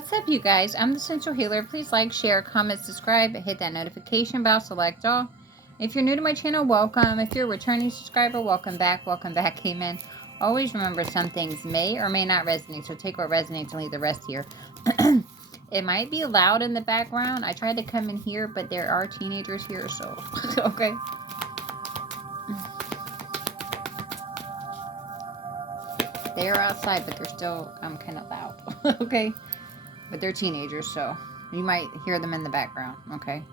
What's up, you guys? I'm the Central Healer. Please like, share, comment, subscribe, hit that notification bell, select all. If you're new to my channel, welcome. If you're a returning subscriber, welcome back, amen. Always remember, some things may or may not resonate, so take what resonates and leave the rest here. It might be loud in the background. I tried to come in here, but there are teenagers here, so okay. They are outside, but they're still kind of loud. Okay, but they're teenagers, so you might hear them in the background. Okay,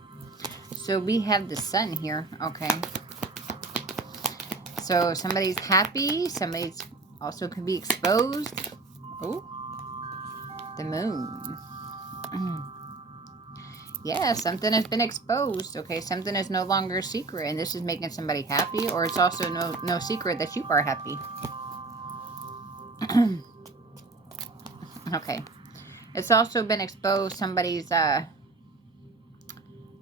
so we have the sun here. Okay, so somebody's happy, somebody's also could be exposed. Oh, the moon. Yeah, something has been exposed. Okay, something is no longer a secret, and this is making somebody happy, or it's also no secret that you are happy. Okay, it's also been exposed, somebody's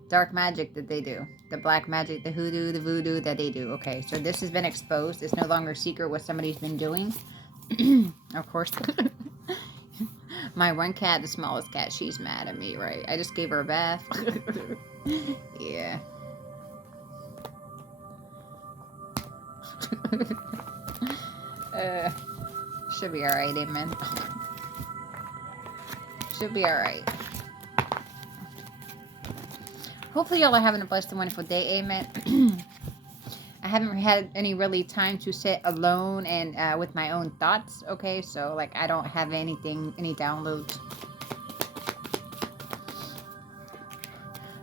dark magic that they do, the black magic, the hoodoo, the voodoo that they do. Okay, so this has been exposed. It's no longer a secret what somebody's been doing. Of course. My one cat, the smallest cat, she's mad at me, right? I just gave her a bath. Yeah. Should be alright, amen. Should be alright. Hopefully y'all are having a blessed and wonderful day, amen. I haven't had any really time to sit alone and with my own thoughts, okay? So, like, I don't have any downloads.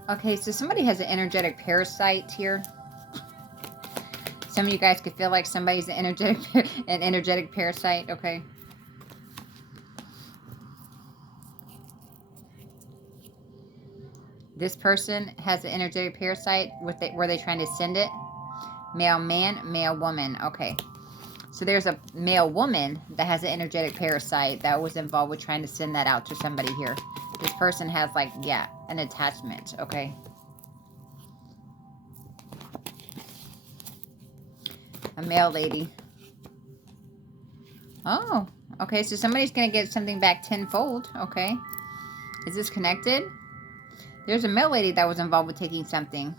Okay, so somebody has an energetic parasite here. Some of you guys could feel like somebody's an energetic parasite, okay? This person has an energetic parasite. Were they trying to send it? Male man, male woman. Okay. So there's a male woman that has an energetic parasite that was involved with trying to send that out to somebody here. This person has, like, yeah, an attachment, okay? A male lady. Oh, okay. So somebody's going to get something back tenfold, okay? Is this connected? There's a male lady that was involved with taking something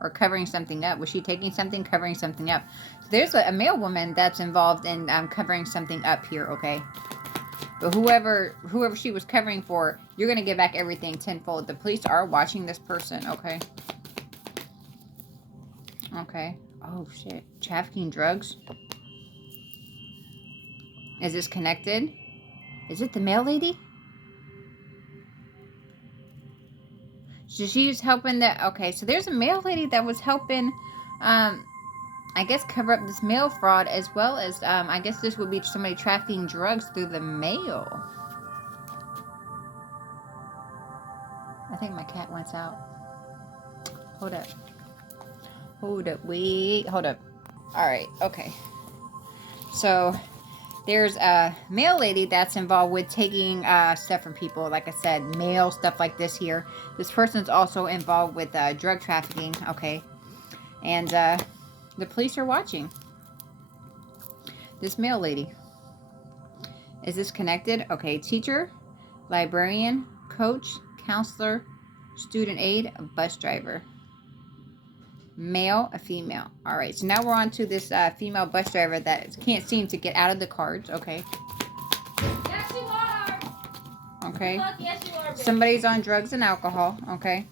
or covering something up. Was she taking something, covering something up? So there's a male woman that's involved in covering something up here, okay? But whoever she was covering for, you're going to get back everything tenfold. The police are watching this person, okay? Okay. Oh, shit. Trafficking drugs. Is this connected? Is it the male lady? So she's helping the... Okay, so there's a male lady that was helping, I guess, cover up this mail fraud, as well as, I guess this would be somebody trafficking drugs through the mail. I think my cat went out. Hold up. Hold up. Wait. Hold up. Alright, okay. So... there's a male lady that's involved with taking stuff from people. Like I said, mail, stuff like this here. This person's also involved with drug trafficking, okay? And the police are watching. This male lady. Is this connected? Okay, teacher, librarian, coach, counselor, student aide, bus driver. Male, a female. All right, so now we're on to this female bus driver that can't seem to get out of the cards. Okay. Yes, you are. Okay. Look, yes, you are. Somebody's on drugs and alcohol. Okay.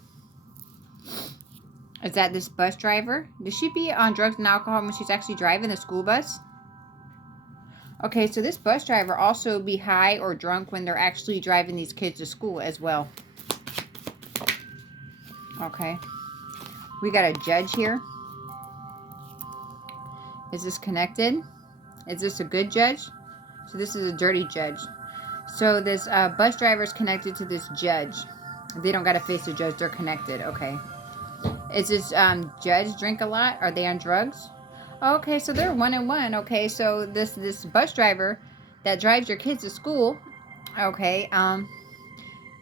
Is that this bus driver? Does she be on drugs and alcohol when she's actually driving the school bus? Okay, so this bus driver also be high or drunk when they're actually driving these kids to school as well. Okay. We got a judge here. Is this connected? Is this a good judge? So this is a dirty judge. So this bus driver is connected to this judge. They don't got to face the judge. They're connected. Okay. Is this judge drink a lot? Are they on drugs? Okay, so they're 1 and 1. Okay, so this bus driver that drives your kids to school. Okay.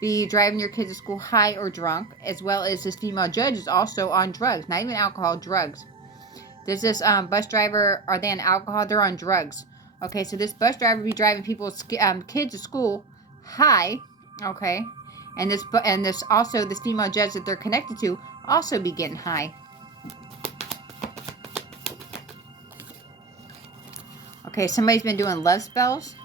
Be driving your kids to school high or drunk, as well as this female judge is also on drugs, not even alcohol, drugs. Does this bus driver, are they on alcohol? They're on drugs. Okay, so this bus driver be driving people's kids to school high, Okay. And this also, this female judge that they're connected to also be getting high. Okay, somebody's been doing love spells.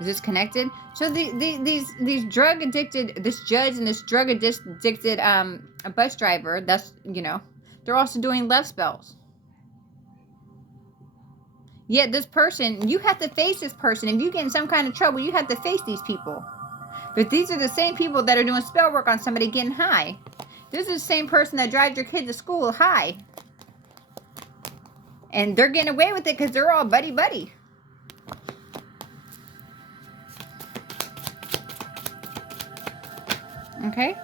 Is this connected? So these drug addicted, this judge and this drug addicted a bus driver, that's, you know, they're also doing love spells. Yet this person, you have to face this person. If you get in some kind of trouble, you have to face these people. But these are the same people that are doing spell work on somebody getting high. This is the same person that drives your kid to school high. And they're getting away with it because they're all buddy-buddy. Okay?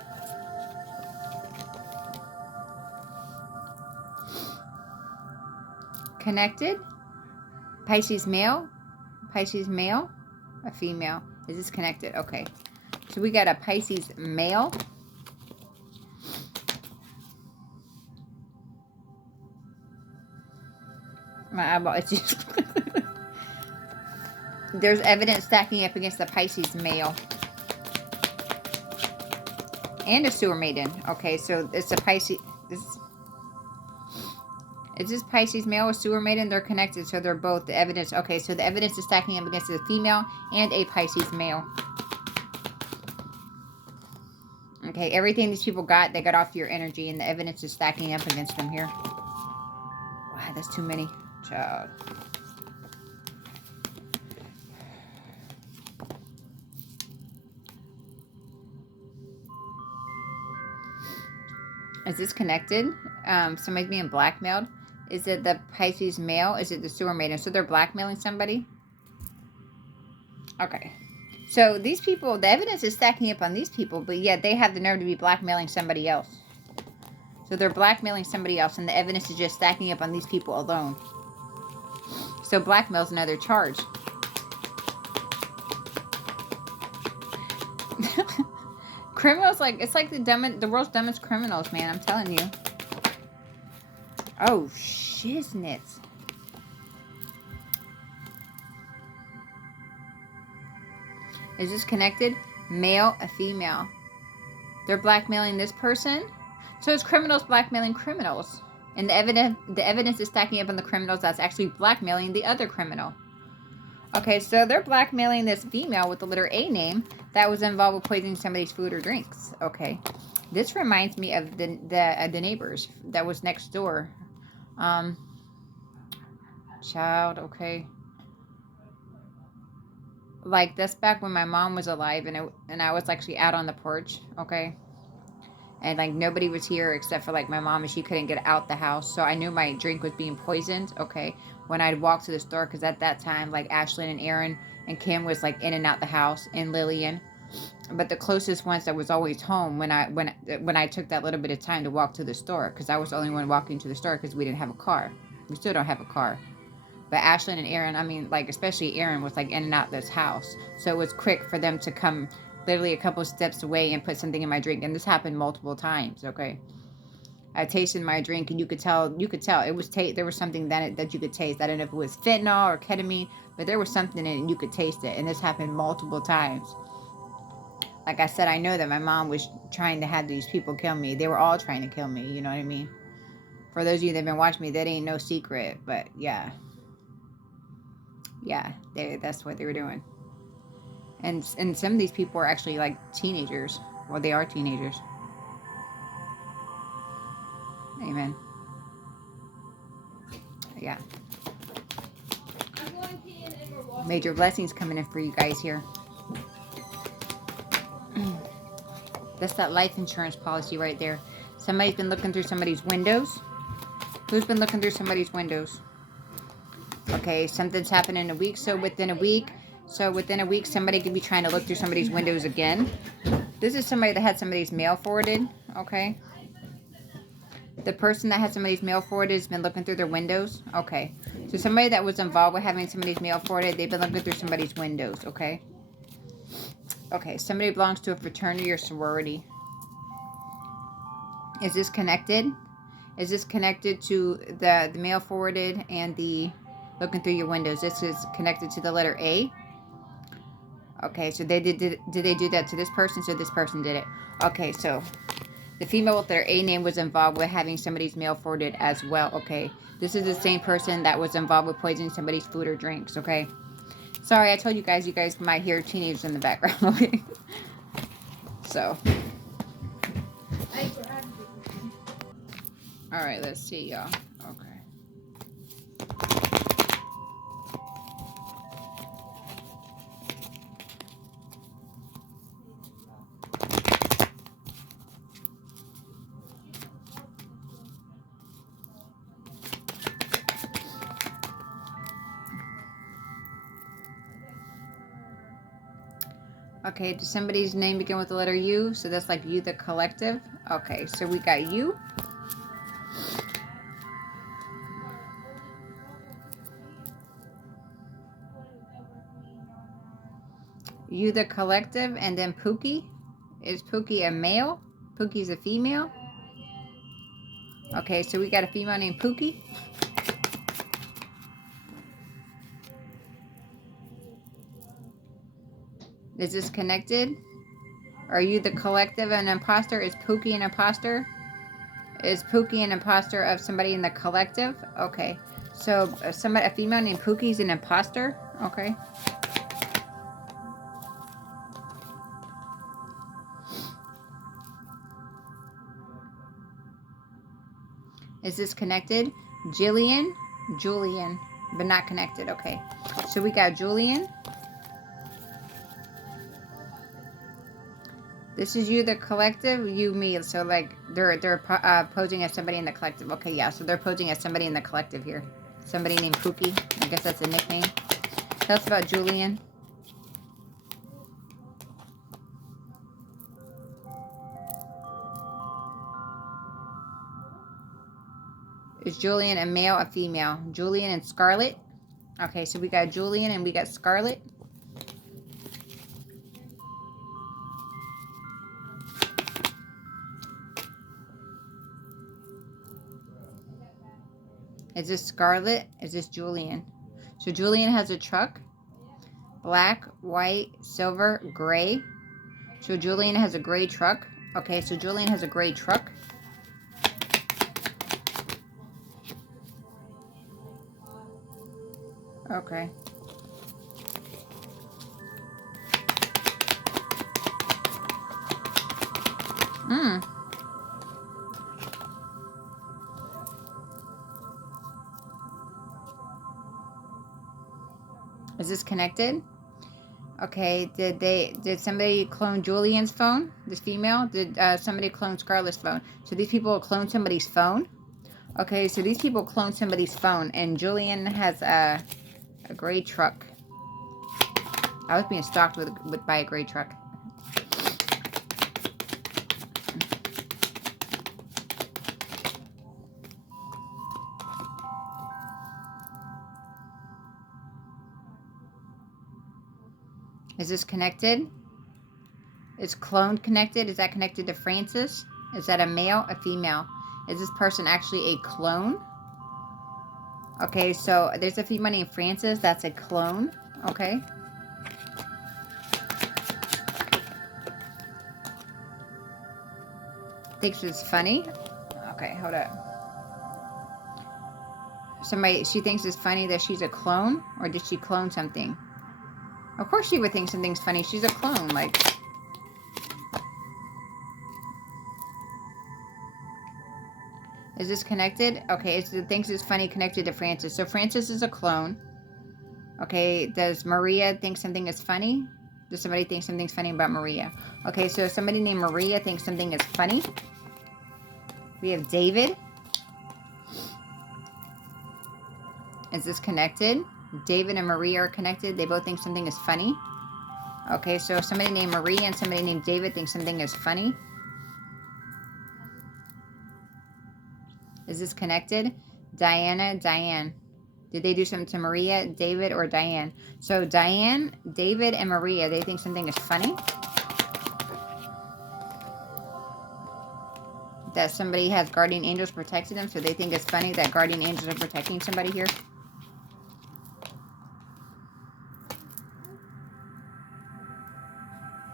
Connected. Pisces male. Pisces male. A female. Is this connected? Okay. So we got a Pisces male. My eyeball is just... There's evidence stacking up against the Pisces male. And a sewer maiden. Okay, so it's a Pisces... Is this Pisces male with sewer maiden? They're connected, so they're both the evidence. Okay, so the evidence is stacking up against a female and a Pisces male. Okay, everything these people got, they got off your energy, and the evidence is stacking up against them here. Wow, that's too many. Child. Is this connected? Somebody's being blackmailed. Is it the Pisces male? Is it the sewer maiden? So they're blackmailing somebody? Okay. So these people, the evidence is stacking up on these people, but yet they have the nerve to be blackmailing somebody else. So they're blackmailing somebody else, and the evidence is just stacking up on these people alone. So blackmail is another charge. Criminals, like, it's like the world's dumbest criminals, man. I'm telling you. Oh, shiznits. Is this connected? Male, a female. They're blackmailing this person. So it's criminals blackmailing criminals. And the evidence is stacking up on the criminals that's actually blackmailing the other criminal. Okay, so they're blackmailing this female with the letter A name that was involved with poisoning somebody's food or drinks. Okay. This reminds me of the neighbors that was next door. Child, okay. Like, that's back when my mom was alive, and I was actually out on the porch, okay? And, like, nobody was here except for, like, my mom, and she couldn't get out the house. So I knew my drink was being poisoned, okay? When I'd walk to the store, because at that time, like, Ashlyn and Aaron and Kim was, like, in and out the house, and Lillian. But the closest ones that was always home when I took that little bit of time to walk to the store, because I was the only one walking to the store because we didn't have a car. We still don't have a car. But Ashlyn and Aaron, I mean, like, especially Aaron was, like, in and out this house. So it was quick for them to come literally a couple of steps away and put something in my drink. And this happened multiple times, okay? I tasted my drink, and you could tell it was there was something that you could taste. I don't know if it was fentanyl or ketamine, but there was something in it, and you could taste it. And this happened multiple times. Like I said, I know that my mom was trying to have these people kill me. They were all trying to kill me, you know what I mean? For those of you that have been watching me, that ain't no secret, but yeah. Yeah, that's what they were doing. And some of these people are actually, like, teenagers. Well, they are teenagers. Amen. Yeah. Major blessings coming in for you guys here. That's that life insurance policy right there. Somebody's been looking through somebody's windows. Who's been looking through somebody's windows? Okay, something's happened in a week. So within a week, somebody could be trying to look through somebody's windows again. This is somebody that had somebody's mail forwarded. Okay. The person that had somebody's mail forwarded has been looking through their windows. Okay. So somebody that was involved with having somebody's mail forwarded, they've been looking through somebody's windows. Okay. Okay. Somebody belongs to a fraternity or sorority. Is this connected? Is this connected to the mail forwarded and the looking through your windows? This is connected to the letter A. Okay, so did they do that to this person? So this person did it. Okay, so the female with their A name was involved with having somebody's mail forwarded as well. Okay, this is the same person that was involved with poisoning somebody's food or drinks. Okay, sorry, I told you guys might hear teenagers in the background. Okay, so all right, let's see, y'all. Okay. Okay, does somebody's name begin with the letter U? So that's like you, the collective. Okay, so we got you. You, the collective, and then Pookie. Is Pookie a male? Pookie's a female. Okay, so we got a female named Pookie. Is this connected? Are you the collective and imposter? Is Pookie an imposter? Is Pookie an imposter of somebody in the collective? Okay. So a female named Pookie is an imposter? Okay. Is this connected? Julian, but not connected. Okay. So we got Julian. This is you, the collective, you, me. So like they're posing as somebody in the collective. Okay, yeah. So they're posing as somebody in the collective here. Somebody named Pookie. I guess that's a nickname. Tell us about Julian. Is Julian a male, a female? Julian and Scarlett. Okay, so we got Julian and we got Scarlett. Is this Scarlett? Is this Julian? So Julian has a truck. Black, white, silver, gray. So Julian has a gray truck. Okay, so Julian has a gray truck. Okay. Is this connected? Okay, did somebody clone Julian's phone? This female? Did somebody clone Scarlett's phone? So these people clone somebody's phone? Okay, so these people clone somebody's phone, and Julian has a gray truck. I was being stalked by a gray truck. Is this connected? Is cloned connected? Is that connected to Francis? Is that a male, a female? Is this person actually a clone? Okay, so there's a female named Francis. That's a clone. Okay. Thinks it's funny. Okay, hold up. She thinks it's funny that she's a clone? Or did she clone something? Of course she would think something's funny. She's a clone, like... Is this connected? Okay, it thinks it's funny connected to Francis. So Francis is a clone. Okay, does Maria think something is funny? Does somebody think something's funny about Maria? Okay, so somebody named Maria thinks something is funny. We have David. Is this connected? David and Maria are connected. They both think something is funny. Okay, so somebody named Maria and somebody named David think something is funny. Is this connected? Diane. Did they do something to Maria, David, or Diane? So Diane, David, and Maria, they think something is funny. That somebody has guardian angels protecting them, so they think it's funny that guardian angels are protecting somebody here.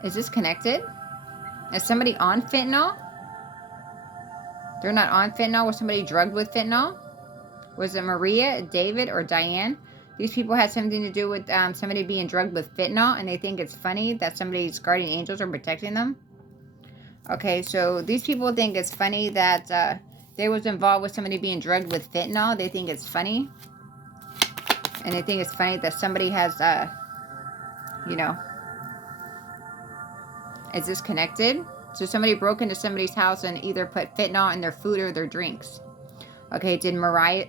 Is this connected? Is somebody on fentanyl? They're not on fentanyl. Was somebody drugged with fentanyl? Was it Maria, David, or Diane? These people had something to do with somebody being drugged with fentanyl, and they think it's funny that somebody's guardian angels are protecting them. Okay, so these people think it's funny that they was involved with somebody being drugged with fentanyl. They think it's funny. And they think it's funny that somebody has, you know, is this connected? So somebody broke into somebody's house and either put fentanyl in their food or their drinks. Okay, did Maria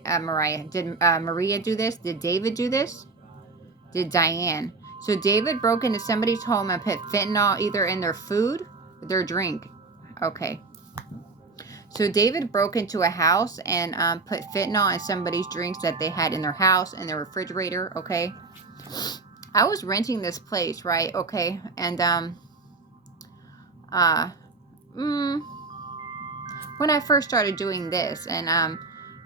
do this? Did David do this? Did Diane? So David broke into somebody's home and put fentanyl either in their food or their drink. Okay. So David broke into a house and put fentanyl in somebody's drinks that they had in their house, in their refrigerator, okay? I was renting this place, right? Okay. And when I first started doing this, and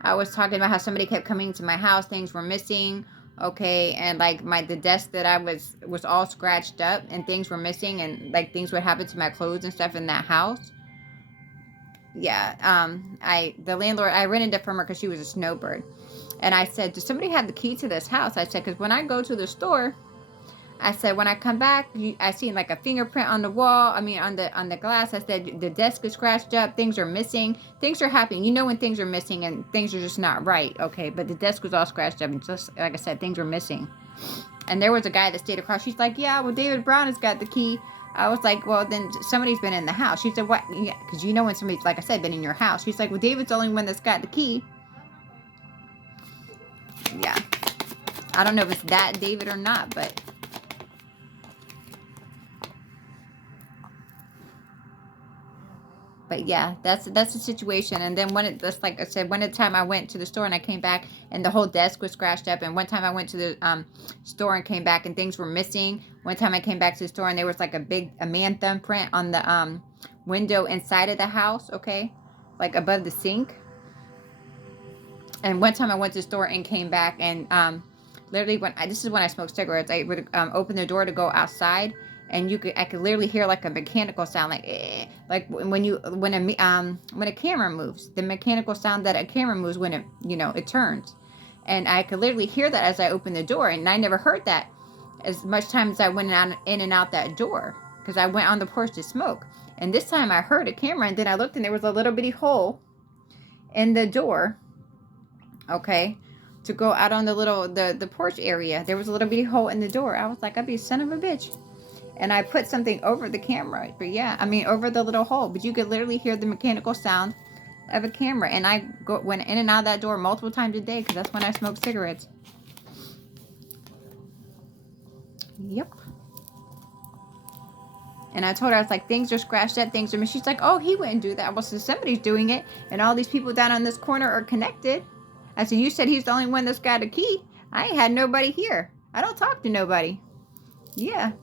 I was talking about how somebody kept coming to my house, things were missing, okay, and like the desk that I was all scratched up and things were missing, and like things would happen to my clothes and stuff in that house. Yeah, the landlord, I rented it from her because she was a snowbird. And I said, does somebody have the key to this house? I said, because when I go to the store, I said, when I come back, I seen like a fingerprint on the wall. I mean, on the glass. I said, the desk is scratched up. Things are missing. Things are happening. You know when things are missing and things are just not right. Okay, but the desk was all scratched up. And just like I said, things were missing. And there was a guy that stayed across. She's like, yeah, well, David Brown has got the key. I was like, well, then somebody's been in the house. She said, what? Yeah, because you know when somebody's, like I said, been in your house. She's like, well, David's the only one that's got the key. Yeah. I don't know if it's that David or not, but... But yeah, that's the situation. And then that's like I said, one time I went to the store and I came back and the whole desk was scratched up. And one time I went to the store and came back and things were missing. One time I came back to the store and there was like a man thumbprint on the window inside of the house, okay, like above the sink. And one time I went to the store and came back and literally this is when I smoked cigarettes. I would open the door to go outside. And I could literally hear like a mechanical sound, like when a camera moves, the mechanical sound that a camera moves when it turns, and I could literally hear that as I opened the door, and I never heard that as much time as I went in and out that door because I went on the porch to smoke, and this time I heard a camera, and then I looked and there was a little bitty hole in the door, okay, to go out on the porch area. There was a little bitty hole in the door. I was like, I'd be a son of a bitch. And I put something over the camera. But yeah, I mean, over the little hole. But you could literally hear the mechanical sound of a camera. And I went in and out of that door multiple times a day because that's when I smoked cigarettes. Yep. And I told her, I was like, things are scratched up, things are... She's like, oh, he wouldn't do that. Well, so somebody's doing it. And all these people down on this corner are connected. I said, you said he's the only one that's got a key. I ain't had nobody here. I don't talk to nobody. Yeah.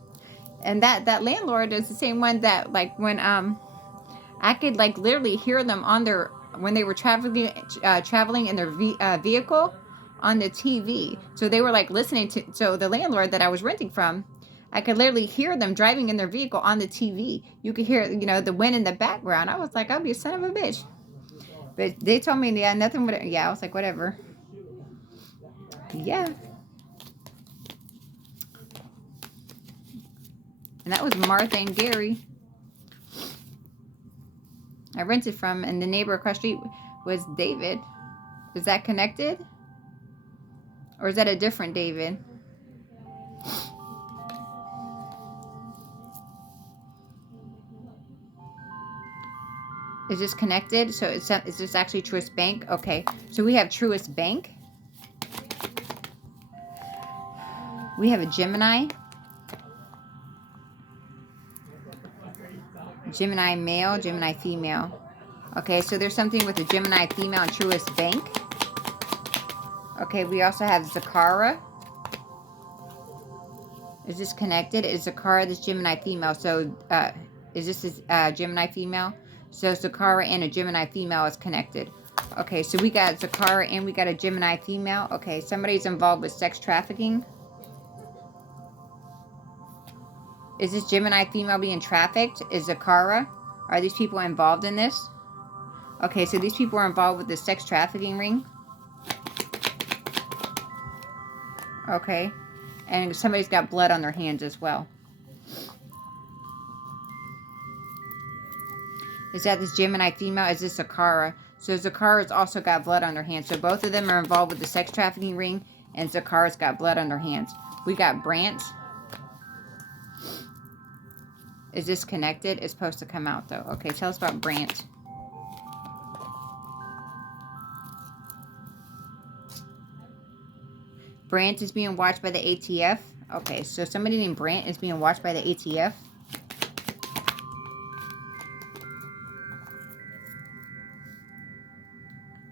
And that landlord is the same one that, like, when I could like literally hear them on when they were traveling in their vehicle on the TV. So they were like listening to. So the landlord that I was renting from, I could literally hear them driving in their vehicle on the TV. You could hear the wind in the background. I was like, I'll be a son of a bitch. But they told me, yeah, nothing would. Yeah, I was like, whatever. Yeah. And that was Martha and Gary. I rented from, and the neighbor across the street was David. Is that connected? Or is that a different David? Is this connected? So is this actually Truist Bank? Okay. So we have Truist Bank. We have a Gemini. Gemini male, Gemini female. Okay, so there's something with the Gemini female and Truist Bank. Okay, we also have Zakara. Is this connected? Is Zakara this Gemini female? So, is this Gemini female? So, Zakara and a Gemini female is connected. Okay, so we got Zakara and we got a Gemini female. Okay, somebody's involved with sex trafficking. Is this Gemini female being trafficked? Is Zakara? Are these people involved in this? Okay, so these people are involved with the sex trafficking ring. Okay. And somebody's got blood on their hands as well. Is that this Gemini female? Is this Zakara? So Zakara's also got blood on their hands. So both of them are involved with the sex trafficking ring. And Zakara's got blood on their hands. We got Brant. Is this connected? It's supposed to come out though. Okay, tell us about Brant. Brant is being watched by the ATF. Okay, so somebody named Brant is being watched by the ATF.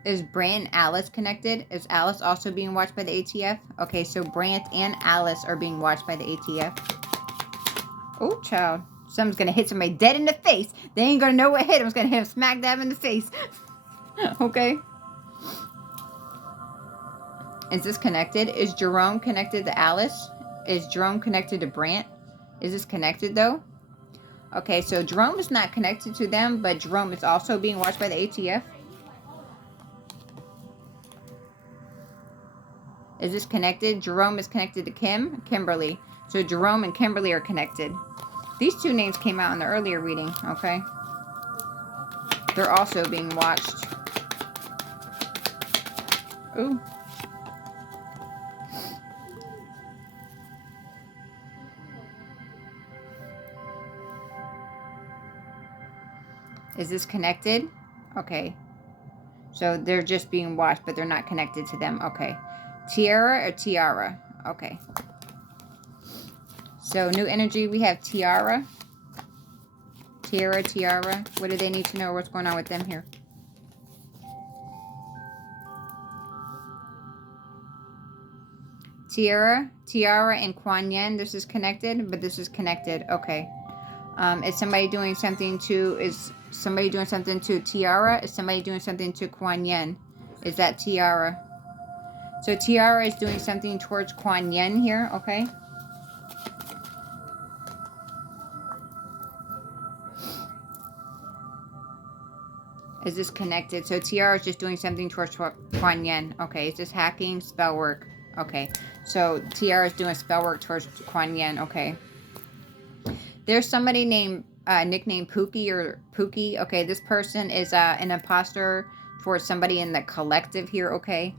Is Brant and Alice connected? Is Alice also being watched by the ATF? Okay, so Brant and Alice are being watched by the ATF. Oh, child. Someone's going to hit somebody dead in the face. They ain't going to know what hit him. It's going to hit him smack dab in the face. Okay. Is this connected? Is Jerome connected to Alice? Is Jerome connected to Brant? Is this connected though? Okay, so Jerome is not connected to them, but Jerome is also being watched by the ATF. Is this connected? Jerome is connected to Kimberly. So Jerome and Kimberly are connected. These two names came out in the earlier reading, okay? They're also being watched. Ooh. Is this connected? Okay. So they're just being watched, but they're not connected to them. Okay. Tiara or Tiara? Okay. So new energy, we have Tiara. Tiara. What do they need to know? What's going on with them here? Tiara and Kuan Yin. This is connected, but this is connected. Okay. Is somebody doing something to... Is somebody doing something to Tiara? Is somebody doing something to Kuan Yin? Is that Tiara? So Tiara is doing something towards Kuan Yin here, okay? Is this connected? So Tiara is just doing something towards Kuan Yin. Okay, is this hacking? Spell work. Okay, so Tiara is doing spell work towards Kuan Yin. Okay. There's somebody named, nicknamed Pookie. Okay, this person is an imposter towards somebody in the collective here, okay?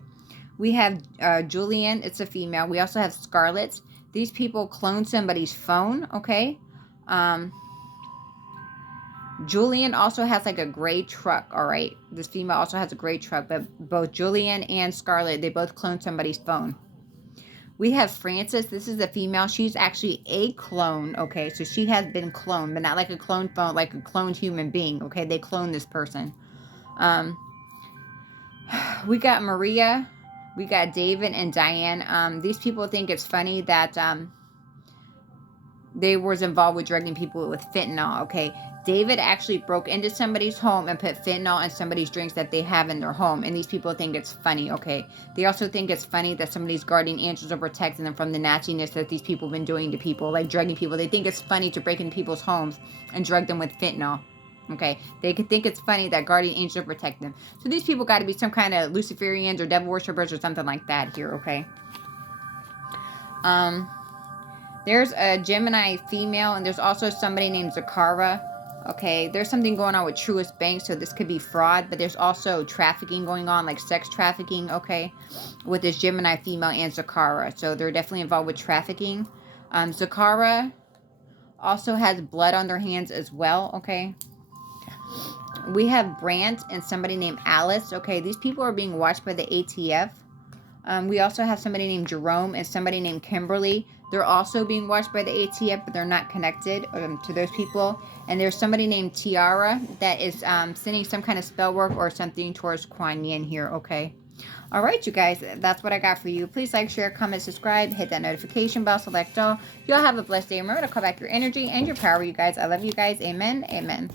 We have Julian. It's a female. We also have Scarlett. These people clone somebody's phone, okay? Julian also has like a gray truck, all right? This female also has a gray truck, but both Julian and Scarlett, they both cloned somebody's phone. We have Frances. This is a female. She's actually a clone, okay? So she has been cloned, but not like a cloned phone, like a cloned human being, okay? They cloned this person. We got Maria. We got David and Diane. These people think it's funny that they was involved with drugging people with fentanyl, okay? David actually broke into somebody's home and put fentanyl in somebody's drinks that they have in their home. And these people think it's funny, okay? They also think it's funny that somebody's guardian angels are protecting them from the nastiness that these people have been doing to people, like drugging people. They think it's funny to break into people's homes and drug them with fentanyl, okay? They could think it's funny that guardian angels protect them. So these people got to be some kind of Luciferians or devil worshippers or something like that here, okay? There's a Gemini female, and there's also somebody named Zakara. Okay, there's something going on with Truist Bank, so this could be fraud, but there's also trafficking going on, like sex trafficking, okay, with this Gemini female and Zakara. So they're definitely involved with trafficking. Zakara also has blood on their hands as well, okay. We have Brant and somebody named Alice. Okay, these people are being watched by the ATF. We also have somebody named Jerome and somebody named Kimberly. They're also being watched by the ATF, but they're not connected to those people. And there's somebody named Tiara that is sending some kind of spell work or something towards Kuan Yin here, okay? All right, you guys, that's what I got for you. Please like, share, comment, subscribe, hit that notification bell, select all. Y'all have a blessed day. Remember to call back your energy and your power, you guys. I love you guys. Amen. Amen.